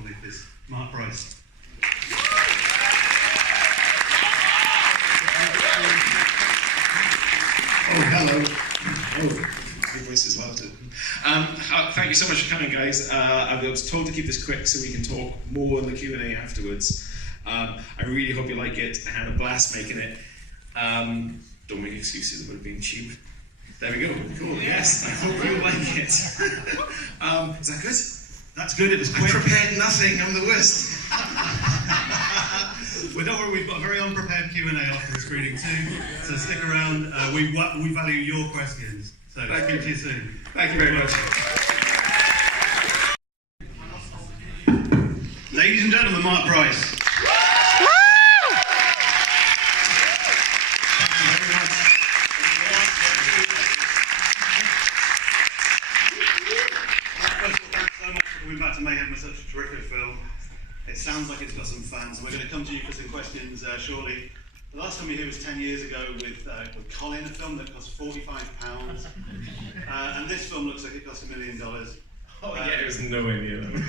for me, please. Marc Price. Oh, hello. Oh, your voice is louder. Thank you so much for coming, guys. I was told to keep this quick so we can talk more in the Q&A afterwards. I really hope you like it. I had a blast making it. Don't make excuses about it being cheap. There we go. Cool. Yes, I hope you like it. Is that good? That's good. It was quick. I prepared nothing. I'm the worst. Well, don't worry, we've got a very unprepared Q&A after the screening too, so stick around. We value your questions, so speak to you soon. Thank you very much. Ladies and gentlemen, Marc Price. Coming back to Mayhem with such a terrific film. It sounds like it's got some fans, and we're going to come to you for some questions shortly. The last time we were here was 10 years ago with Colin, a film that cost £45, and this film looks like it cost $1 million. Oh yeah, it was nowhere near them.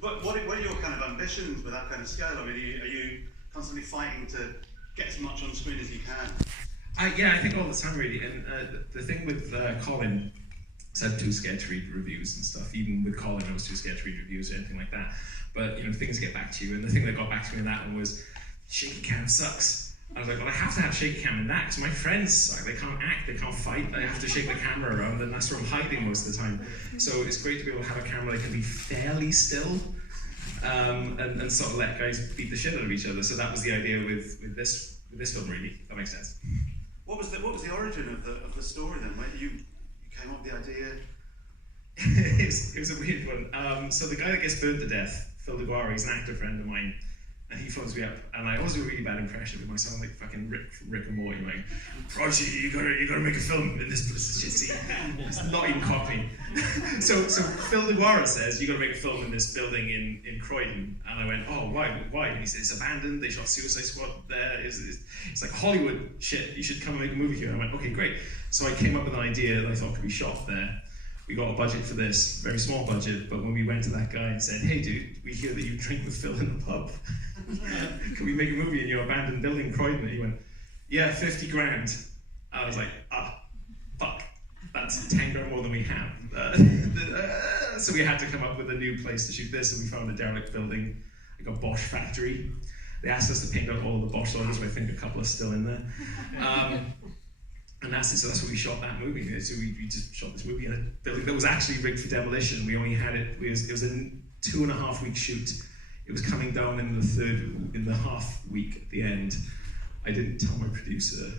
But what are your kind of ambitions with that kind of scale? I mean, are you constantly fighting to get as much on screen as you can? Yeah, I think all the time really, and the thing with Colin, I was too scared to read reviews and stuff. Even with Colin, I was too scared to read reviews or anything like that. But you know, things get back to you, and the thing that got back to me in that one was shaky cam sucks. I was like, well, I have to have shaky cam in that because my friends suck. They can't act, they can't fight. They have to shake the camera around, and that's where I'm hiding most of the time. So it's great to be able to have a camera that can be fairly still, and sort of let guys beat the shit out of each other. So that was the idea with this film, really. If that makes sense. What was the origin of the story then? Where you came up with the idea? it was a weird one. So the guy that gets burnt to death, Phil DeGuara, he's an actor friend of mine, and he phones me up, and I always do a really bad impression of him. I sound like fucking Rick and Morty, like, Pricey, you gotta make a film in this shit scene. It's not even Cockney. so Phil DeGuara says, you gotta make a film in this building in Croydon, and I went, oh, why? And he said, it's abandoned, they shot Suicide Squad there, it's like Hollywood shit, you should come and make a movie here. And I went, okay, great. So I came up with an idea that I thought could be shot there. We got a budget for this, very small budget, but when we went to that guy and said, hey dude, we hear that you drink with Phil in the pub. Can we make a movie in your abandoned building in Croydon? And he went, yeah, 50 grand. I was like, fuck, that's 10 grand more than we have. So we had to come up with a new place to shoot this, and we found a derelict building, like a Bosch factory. They asked us to paint out all the Bosch logos, but I think a couple are still in there. And that's it, so that's where we shot that movie. So we just shot this movie in a building that was actually rigged for demolition. We only had it was a 2.5 week shoot. It was coming down in the half week at the end. I didn't tell my producer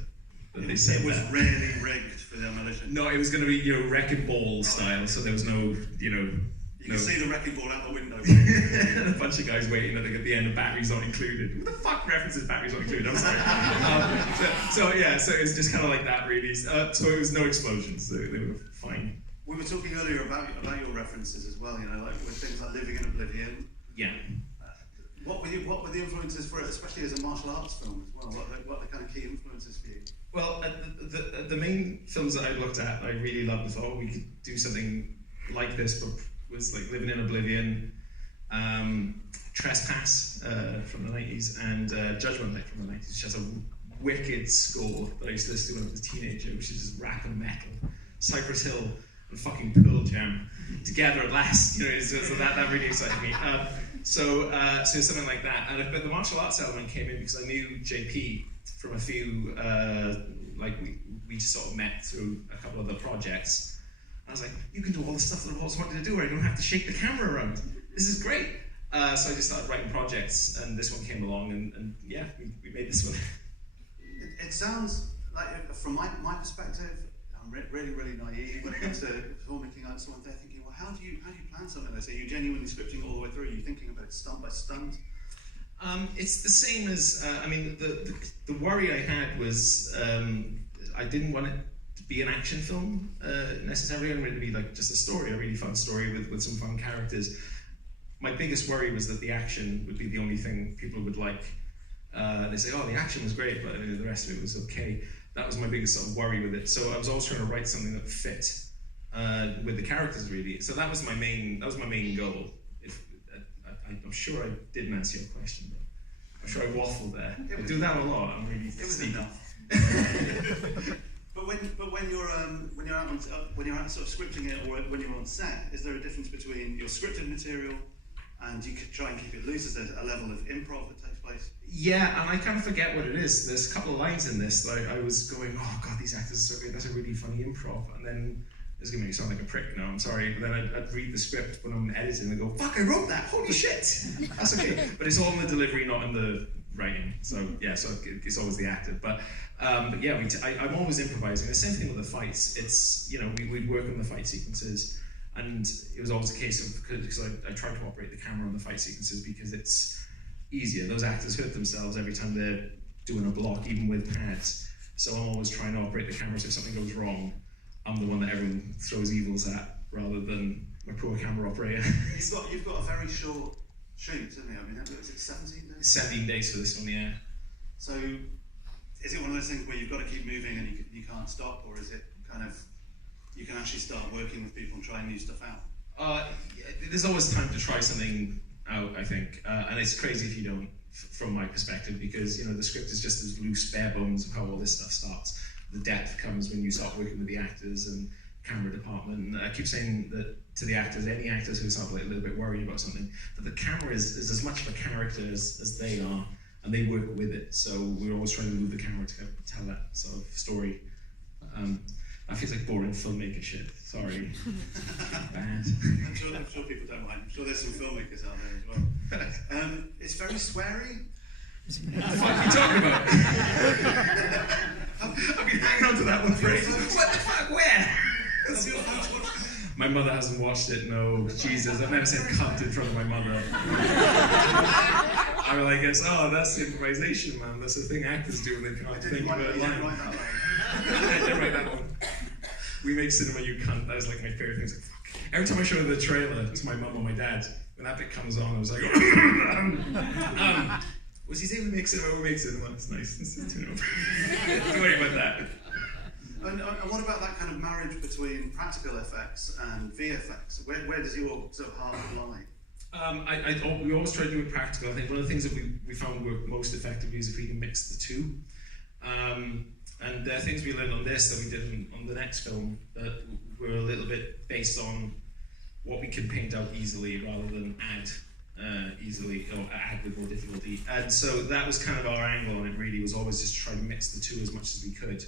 that they said it was really rigged for demolition. No, it was going to be, wrecking ball style, so there was no, You can see the wrecking ball out the window. And a bunch of guys waiting, I think, at the end, of batteries not included. Who the fuck references batteries not included? I'm sorry. So it was just kind of like that, really. So it was no explosions. So they were fine. We were talking earlier about your references as well. Like with things like Living in Oblivion. Yeah. What were the influences for it, especially as a martial arts film as well? What are the kind of key influences for you? Well, the main films that I looked at, I really loved and thought, we could do something like this, but was like Living in Oblivion, Trespass from the 90s, and Judgment Night from the 90s, which has a wicked score that I used to listen to when I was a teenager, which is just rap and metal. Cypress Hill and fucking Pearl Jam together at last, so that really excited me. So something like that. But the martial arts element came in because I knew JP from a few, we just sort of met through a couple of the projects. I was like, you can do all the stuff that I've always wanted to do, where I don't have to shake the camera around. This is great. So I just started writing projects, and this one came along, and yeah, we made this one. It sounds like, from my perspective, I'm really naive when it comes to filmmaking. I'm someone there thinking, well, how do you plan something like this? Are you genuinely scripting all the way through? Are you thinking about it stunt by stunt? It's the same as, the worry I had was, I didn't want it to be an action film necessarily. I wanted it to be like just a story, a really fun story with some fun characters. My biggest worry was that the action would be the only thing people would like. They say, oh, the action was great, but the rest of it was okay. That was my biggest sort of worry with it. So I was always trying to write something that fit with the characters really. So that was my main goal. I'm sure I didn't answer your question, but I'm sure I waffled there. I do that a lot. I'm really It was sneaky. enough. But when you're out sort of scripting it, or when you're on set, is there a difference between your scripted material and you could try and keep it loose? Is there a level of improv that takes place? Yeah, and I kind of forget what it is. There's a couple of lines in this that I was going, oh god, these actors are so good. That's a really funny improv, and then. It's gonna make me sound like a prick now, I'm sorry, but then I'd read the script when I'm editing and go, fuck, I wrote that, holy shit! That's okay. But it's all in the delivery, not in the writing. So yeah, so it's always the actor. But yeah, I'm always improvising. The same thing with the fights. It's, you know, we'd work on the fight sequences, and it was always a case of, because I tried to operate the camera on the fight sequences because it's easier. Those actors hurt themselves every time they're doing a block, even with pads. So I'm always trying to operate the camera so if something goes wrong, I'm the one that everyone throws evils at, rather than my poor camera operator. You've got a very short shoot, haven't you? I mean, is it 17 days? 17 days for this one, yeah. So, is it one of those things where you've got to keep moving and you can't stop, or is it kind of, you can actually start working with people and trying new stuff out? There's always time to try something out, I think, and it's crazy if you don't, from my perspective, because, you know, the script is just as loose, bare bones of how all this stuff starts. The depth comes when you start working with the actors and camera department. And I keep saying that to the actors, any actors who start like a little bit worried about something, that the camera is as much of a character as they are, and they work with it. So we're always trying to move the camera to tell that sort of story. That feels like boring filmmaker shit. Sorry. Bad. I'm sure people don't mind. I'm sure there's some filmmakers out there as well. It's very sweary. What the fuck are you talking about? I've been hanging on to that one for ages. What the fuck? Where? My mother hasn't watched it, no. Jesus, I've never said cunt in front of my mother. I was like, oh, that's improvisation, man. That's the thing actors do when they can't think of a line. I didn't write that one. We make cinema, you cunt. That was like my favorite thing. Like, fuck. Every time I show the trailer to my mum or my dad, when that bit comes on, I was like, what's he saying? We make cinema. It's nice. Don't worry about that. And what about that kind of marriage between practical effects and VFX? Where does your sort of heart lie? We always try to do it practical. I think one of the things that we found work most effectively is if we can mix the two. And there are things we learned on this that we did on the next film that were a little bit based on what we can paint out easily rather than add easily or add with more difficulty. And so that was kind of our angle on it, really, was always just try to mix the two as much as we could.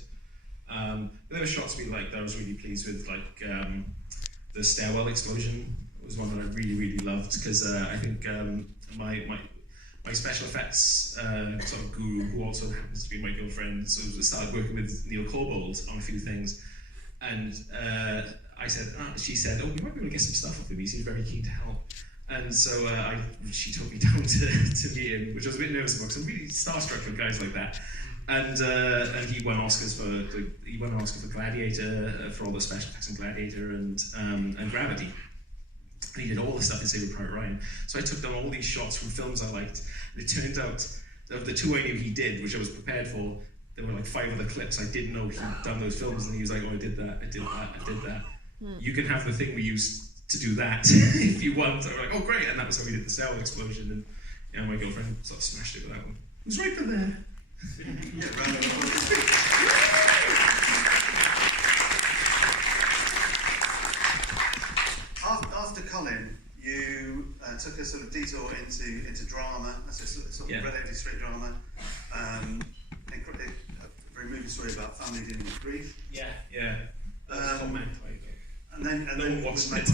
But there were shots we liked that I was really pleased with, like the stairwell explosion was one that I really, really loved, because I think my special effects sort of guru, who also happens to be my girlfriend, so I started working with Neil Corbold on a few things, and she said, oh, we might be able to get some stuff off him, he seems very keen to help. And so she took me down to meet him, which I was a bit nervous about, because I'm really starstruck with guys like that. And he won Oscars for Gladiator, for all the special effects in Gladiator and Gravity. And he did all the stuff in Saving Private Ryan. So I took down all these shots from films I liked, and it turned out of the two I knew he did, which I was prepared for, there were like 5 other clips I didn't know he'd done those films, and he was like, oh, I did that, I did that, I did that. You can have the thing we used to do that if you want. So we're like, oh great, and that was how we did the stairwell explosion, and yeah, my girlfriend sort of smashed it with that one. It was right from there. Yeah, round of applause. After Colin, you took a sort of detour into drama, that's a sort of relatively straight drama. A very moving story about family dealing with grief. Yeah. And then watched it.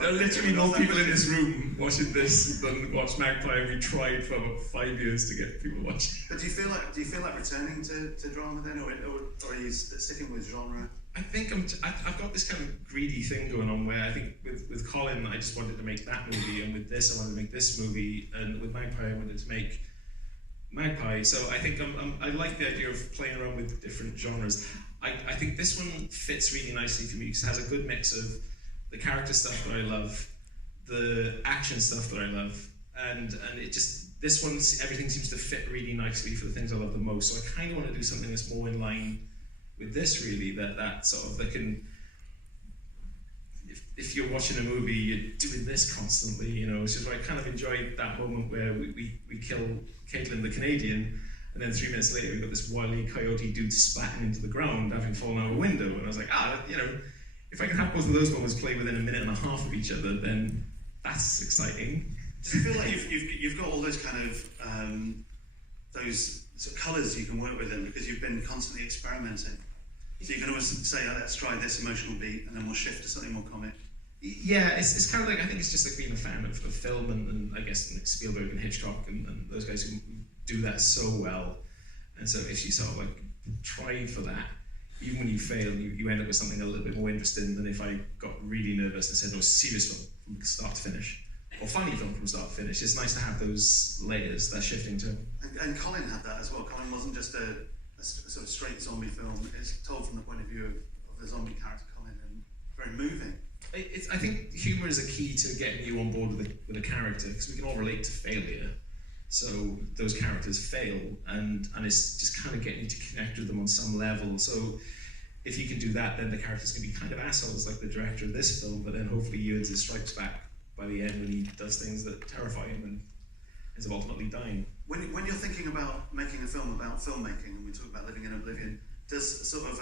There are literally more people in this room watching this than watch Magpie, and we tried for about 5 years to get people watching. But do you feel like returning to drama then, or are you sticking with genre? I think I've got this kind of greedy thing going on where I think with Colin I just wanted to make that movie, and with this I wanted to make this movie, and with Magpie I wanted to make Magpie. So I think I like the idea of playing around with different genres. I think this one fits really nicely for me because it has a good mix of the character stuff that I love, the action stuff that I love, and it just, this one, everything seems to fit really nicely for the things I love the most. So I kind of want to do something that's more in line with this really, that sort of, they can, if you're watching a movie, you're doing this constantly, you know. So I kind of enjoyed that moment where we kill Caitlin the Canadian, and then 3 minutes later we got this wily coyote dude splatting into the ground having fallen out a window, and I was like, you know, if I can have both of those moments play within a minute and a half of each other, then that's exciting. Do you feel like you've got all those kind of those sort of colours you can work with them because you've been constantly experimenting? So you can always say, let's try this emotional beat, and then we'll shift to something more comic. Yeah, it's kind of like, I think it's just like being a fan of film, and I guess like Spielberg and Hitchcock and those guys who do that so well. And so if you sort of like try for that, even when you fail, you end up with something a little bit more interesting than if I got really nervous and said, no, serious film from start to finish, or funny film from start to finish. It's nice to have those layers, that shifting too. And Colin had that as well. Colin wasn't just a sort of straight zombie film. It's told from the point of view of the zombie character Colin, and very moving. I think humour is a key to getting you on board with a character, because we can all relate to failure. So those characters fail, and it's just kind of getting you to connect with them on some level. So if you can do that, then the characters can be kind of assholes like the director of this film, but then hopefully he earns his stripes back by the end when he does things that terrify him and ends up ultimately dying. When you're thinking about making a film about filmmaking, and we talk about living in oblivion, does sort of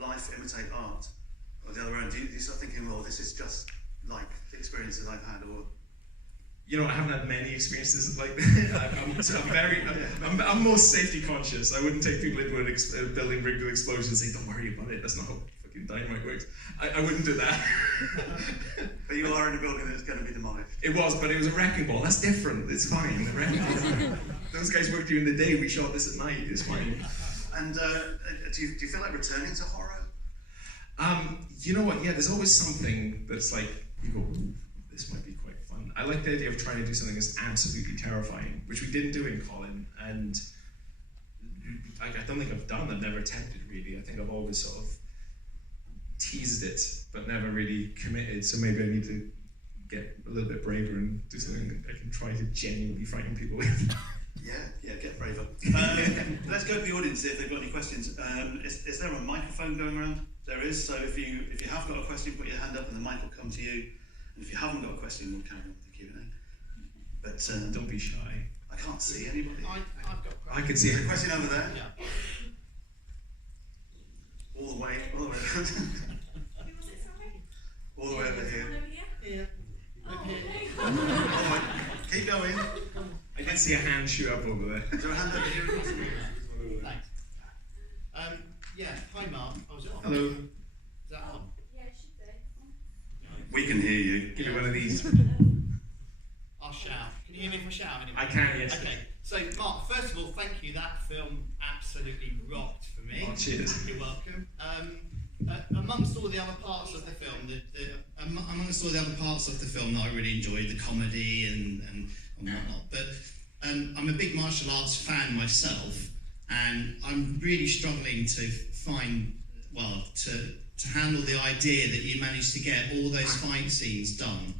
life imitate art? Or the other way around, do you start thinking, well, this is just like the experiences I've had, or... You know, I haven't had many experiences like that. I'm more safety conscious. I wouldn't take people into a building rigged with explosions and say, don't worry about it, that's not how fucking dynamite works. I wouldn't do that. But you are in a building that's going to be demolished. It was, but it was a wrecking ball. That's different. It's fine. Those guys worked during the day. We shot this at night. It's fine. And do you feel like returning to horror? You know what? Yeah, there's always something that's like, you go, ooh, this might be quite fun. I like the idea of trying to do something that's absolutely terrifying, which we didn't do in Colin, and I don't think I've never attempted really. I think I've always sort of teased it, but never really committed, so maybe I need to get a little bit braver and do something that I can try to genuinely frighten people with. Yeah, get braver. Let's go to the audience, see if they've got any questions. Is there a microphone going around? There is, so if you have got a question, put your hand up and the mic will come to you. And if you haven't got a question, we'll carry on with the Q&A. But don't be shy. I can't see anybody. I've got a question. I can see a question over there. Yeah. All the way around. Who was it, sorry? All the way over here. One over here? Yeah. Oh, okay. All right, keep going. I can see a hand shoot up over there. Is there a hand over here? Thanks. Yeah, hi Mark. Oh, is it on? Hello. Is that on? Yeah, it should be. We can hear you. Give me one of these. I'll shout. Can you hear me if I shout anyway? I can, yes. Okay, so Mark, first of all, thank you. That film absolutely rocked for me. Oh, cheers. You're welcome. Amongst all the other parts of the film, that I really enjoyed, the comedy and whatnot, but I'm a big martial arts fan myself, and I'm really struggling to find, to handle the idea that you managed to get all those fight scenes done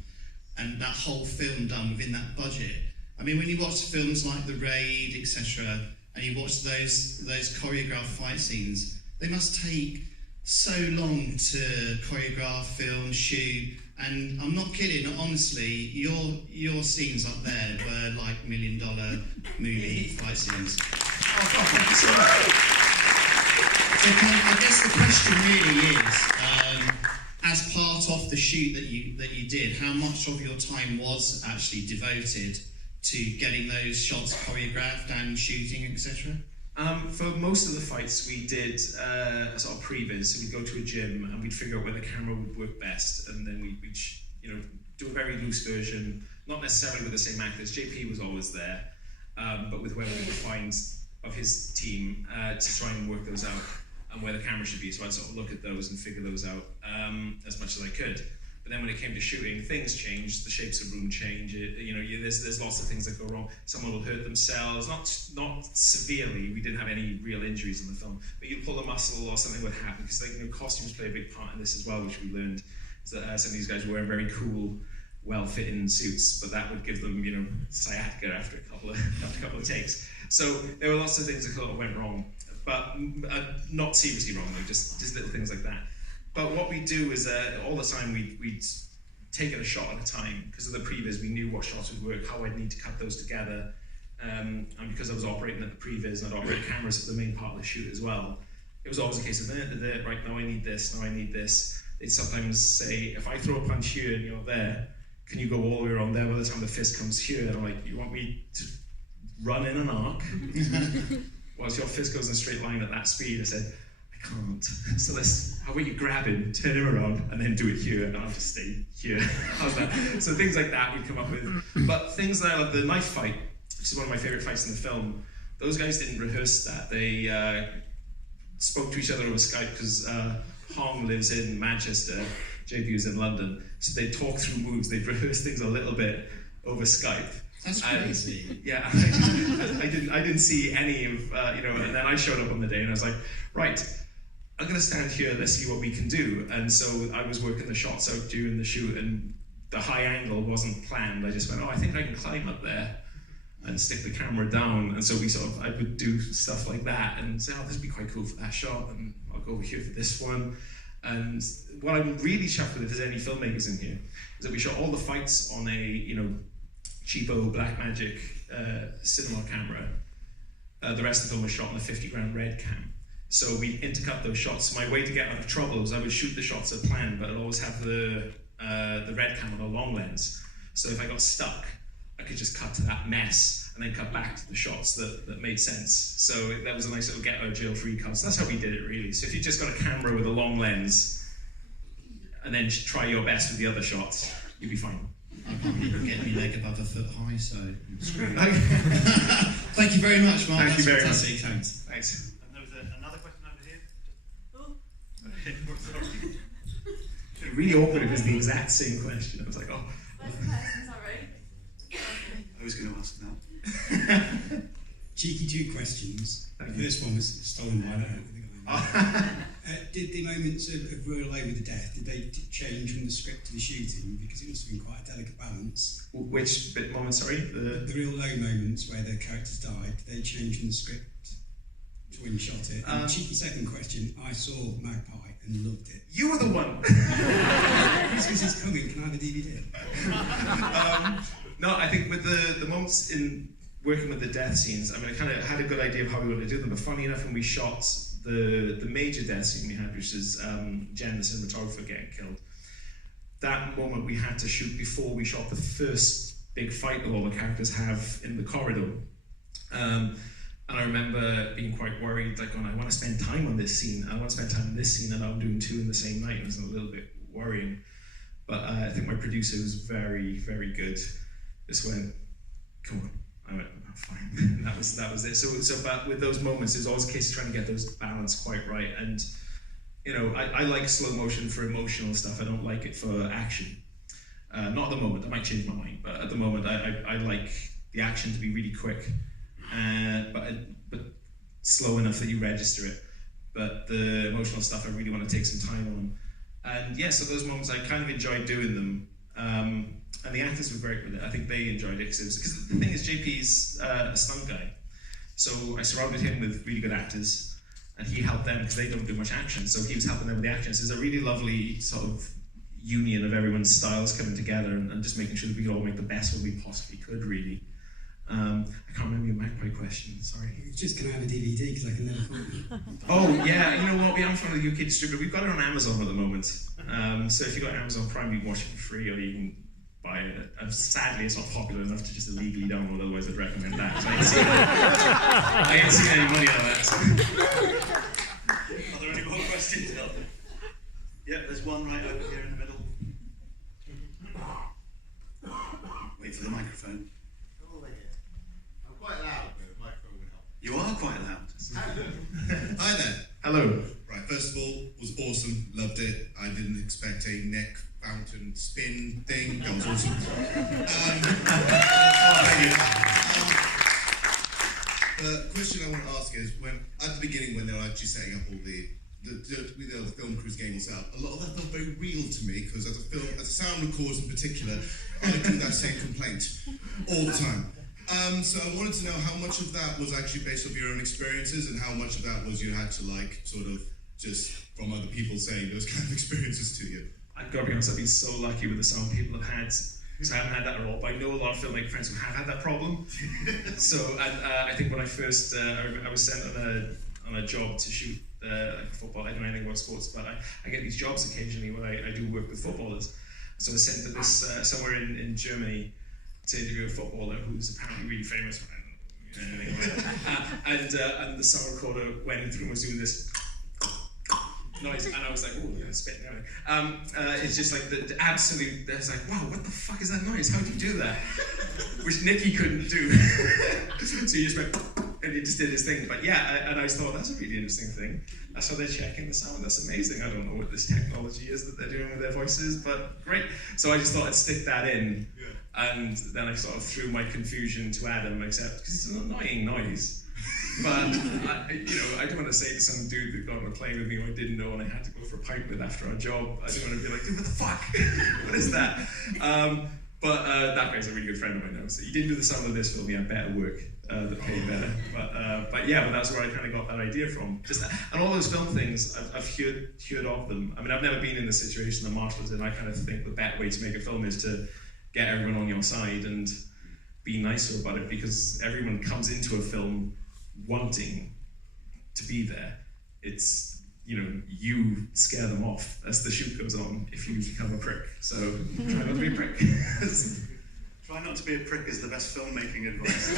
and that whole film done within that budget. I mean, when you watch films like The Raid, etc., and you watch those choreographed fight scenes, they must take so long to choreograph, film, shoot, and I'm not kidding, honestly, your scenes up there were like $1 million movie fight scenes. Oh, God, thank you so much. So I guess the question really is, as part of the shoot that you did, how much of your time was actually devoted to getting those shots choreographed and shooting, etc.? For most of the fights, we did a sort of previs. So we'd go to a gym and we'd figure out where the camera would work best, and then we'd do a very loose version, not necessarily with the same actors. JP was always there, but with whoever we could find of his team to try and work those out and where the camera should be. So I'd sort of look at those and figure those out as much as I could. But then when it came to shooting, things changed. The shapes of room change. There's lots of things that go wrong. Someone will hurt themselves, not severely. We didn't have any real injuries in the film, but you'd pull a muscle or something would happen because costumes play a big part in this as well, which we learned. So, some of these guys were wearing very cool, well-fitting suits, but that would give them, sciatica after a couple of takes. So there were lots of things that went wrong. but not seriously wrong though, just little things like that. But what we do is all the time we'd take it a shot at a time. Because of the previs, we knew what shots would work, how I'd need to cut those together. And because I was operating at the previs and I'd operate cameras for the main part of the shoot as well, it was always a case of, right, now I need this, now I need this. They'd sometimes say, if I throw a punch here and you're there, can you go all the way around there by the time the fist comes here? And I'm like, you want me to run in an arc? Whilst your fist goes in a straight line at that speed? I said, I can't. So how about you grab him, turn him around, and then do it here, and I'll just stay here. How's that? So things like that we'd come up with. But things like the knife fight, which is one of my favourite fights in the film, those guys didn't rehearse that. They spoke to each other over Skype because Hong lives in Manchester, JP was in London, so they'd talk through moves, they'd rehearse things a little bit over Skype. That's crazy. Yeah, I didn't see any of, and then I showed up on the day and I was like, right, I'm going to stand here, let's see what we can do. And so I was working the shots out during the shoot, and the high angle wasn't planned. I just went, I think I can climb up there and stick the camera down. And so I would do stuff like that and say, this would be quite cool for that shot, and I'll go over here for this one. And what I'm really chuffed with, if there's any filmmakers in here, is that we shot all the fights on a, cheapo Blackmagic cinema camera. The rest of the film was shot on a 50-gram red cam. So we intercut those shots. My way to get out of trouble was I would shoot the shots as planned, but I'd always have the red cam on a long lens. So if I got stuck, I could just cut to that mess and then cut back to the shots that made sense. So that was a nice little get out of jail free card. So that's how we did it really. So if you just got a camera with a long lens and then try your best with the other shots, you'd be fine. I can't even get my leg above a foot high, so screw it. Thank you very much, Mark. Thank you very much. Thanks. Thanks. And there was another question over here. Oh, Sorry. It really awkward if it was the exact same question. I was like, where's the person? Sorry. I was going to ask that. Cheeky two questions. Thank The you. first one was stolen by did the moments of Royal Over the Death, did they change from the script to the shooting? Because it must have been quite a delicate balance. Which bit moment, sorry? The real low moments where the characters died, did they change from the script to when you shot it? And cheeky second question, I saw Magpie and loved it. You were the one! Christmas is coming, can I have a DVD? No, I think with the moments in working with the death scenes, I mean, I kind of had a good idea of how we were going to do them, but funny enough, when we shot the major death scene we had, which is Jen, the cinematographer, getting killed, that moment we had to shoot before we shot the first big fight that all the characters have in the corridor. And I remember being quite worried, like, I want to spend time on this scene, I want to spend time on this scene, and I'm doing two in the same night. It was a little bit worrying. But I think my producer was very, very good. Just went, come on. I went, fine. And that was it. So but with those moments, there's always a case of trying to get those balance quite right. And I like slow motion for emotional stuff. I don't like it for action. Not at the moment. I might change my mind, but at the moment, I like the action to be really quick, but slow enough that you register it. But the emotional stuff, I really want to take some time on. And yeah, so those moments, I kind of enjoyed doing them. And the actors were great with it. I think they enjoyed it because the thing is, JP's a stunt guy, so I surrounded him with really good actors, and he helped them because they don't do much action. So he was helping them with the action. So there's a really lovely sort of union of everyone's styles coming together and just making sure that we could all make the best what we possibly could. Really, I can't remember your Magpie question. Sorry. It's just, can I have a DVD because I can never find it. Oh yeah, you know what? We haven't found a UK distributor. We've got it on Amazon at the moment. So if you've got Amazon Prime, you can watch it for free, or you can buy it. Sadly, it's not popular enough to just illegally download, otherwise I'd recommend that. So I ain't seen any money out of that. So. Are there any more questions? Yeah, there's one right over here in the middle. Wait for the microphone. I'm quite loud, but the microphone would help. You are quite loud. Hi there. Hello. Right, first of all, was awesome, loved it. I didn't expect a neck fountain spin thing. That was awesome. The question I want to ask is, when at the beginning, when they were actually setting up all the film crews getting set up, a lot of that felt very real to me, because as a sound recorder in particular, I do that same complaint all the time. So I wanted to know how much of that was actually based off your own experiences and how much of that was you had to like sort of just from other people saying those kind of experiences to you. I've got to be honest, I've been so lucky with the sound people have had, because I haven't had that at all, but I know a lot of filmmaker friends who have had that problem. So, and I think when I first, I was sent on a job to shoot like football. I don't know anything about sports, but I get these jobs occasionally where I do work with footballers. So I was sent to this somewhere in Germany to interview a footballer who's apparently really famous. And the sound recorder went through and was doing this noise, and I was like, oh, yeah, spitting everything. It's just like the absolute. I was like, wow, what the fuck is that noise? How do you do that? Which Nicky couldn't do. So he just went, and he just did his thing. But yeah, and I thought that's a really interesting thing. That's how they're checking the sound. That's amazing. I don't know what this technology is that they're doing with their voices, but great. So I just thought I'd stick that in. Yeah. And then I sort of threw my confusion to Adam, except because it's an annoying noise. But I don't want to say to some dude that got on a plane with me who I didn't know and I had to go for a pint with after our job. I don't want to be like, dude, what the fuck? What is that? But that guy's a really good friend of mine now. So he didn't do the sound of this film. He had better work that paid better. But that's where I kind of got that idea from. Just that. And all those film things, I've heard of them. I mean, I've never been in the situation that Marshall's in. I kind of think the better way to make a film is to get everyone on your side and be nicer about it, because everyone comes into a film wanting to be there. It's, you scare them off as the shoot goes on if you become a prick. So try not to be a prick. Try not to be a prick is the best filmmaking advice.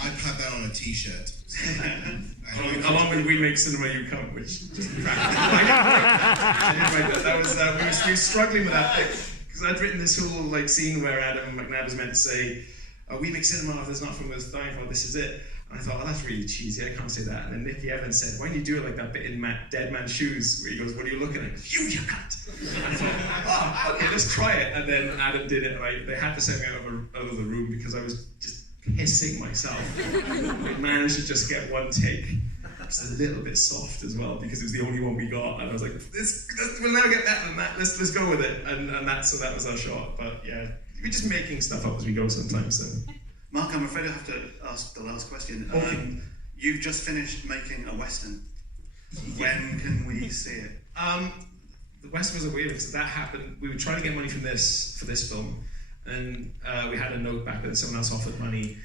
I'd had that on a t-shirt. Along with We Make Cinema You Come, which just cracked. That was we were struggling with that thing, because I'd written this whole scene where Adam McNabb was meant to say, we make cinema, if there's nothing worth dying for, this is it. And I thought, oh, that's really cheesy, I can't say that. And then Nicky Evans said, why don't you do it like that bit in Dead Man's Shoes, where he goes, what are you looking at? You cunt! And I thought, oh, okay, let's try it. And then Adam did it, and they had to send me out of the room because I was just pissing myself. I managed to just get one take. Just a little bit soft as well, because it was the only one we got, and I was like, we'll never get better than that, let's go with it. And that was our shot. But yeah, we're just making stuff up as we go sometimes. So. Mark, I'm afraid I have to ask the last question. Okay. You've just finished making a Western. When can we see it? The Western was a weird, because that happened. We were trying to get money for this film, and we had a note back that someone else offered money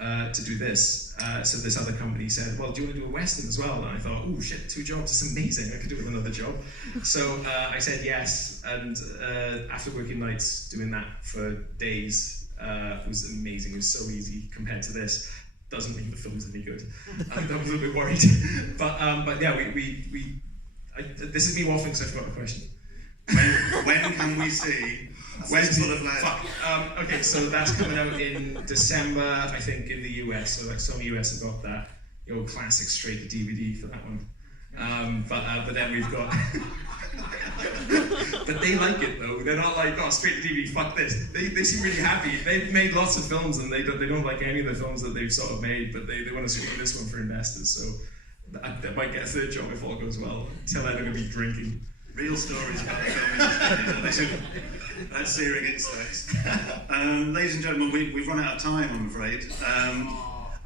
to do this. So this other company said, well, do you want to do a Western as well? And I thought, oh shit, 2 jobs, that's amazing, I could do it with another job. So I said yes, and after working nights doing that for days, it was amazing. It was so easy compared to this. Doesn't mean the film's any good. I was a little bit worried. But yeah, this is me waffling because I forgot the question. When can we see? Okay, so that's coming out in December, I think, in the US. So Sony US have got that, classic straight to DVD for that one. But then we've got. But they like it though. They're not like, oh, straight to DVD, fuck this. They seem really happy. They've made lots of films and they don't like any of the films that they've sort of made, but they want to screen this one for investors. So that might get a 3rd job if all goes well. Until then, I'm going to be drinking. Real stories about the film industry. That's searing insights. Ladies and gentlemen, we've run out of time, I'm afraid.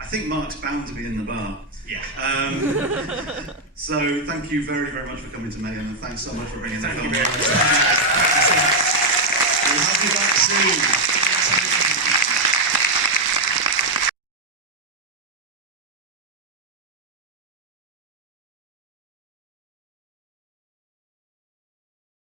I think Mark's bound to be in the bar. Yeah. So thank you very, very much for coming to Mayhem, and thanks so much for bringing the film. Thank you very much. We'll have you back soon.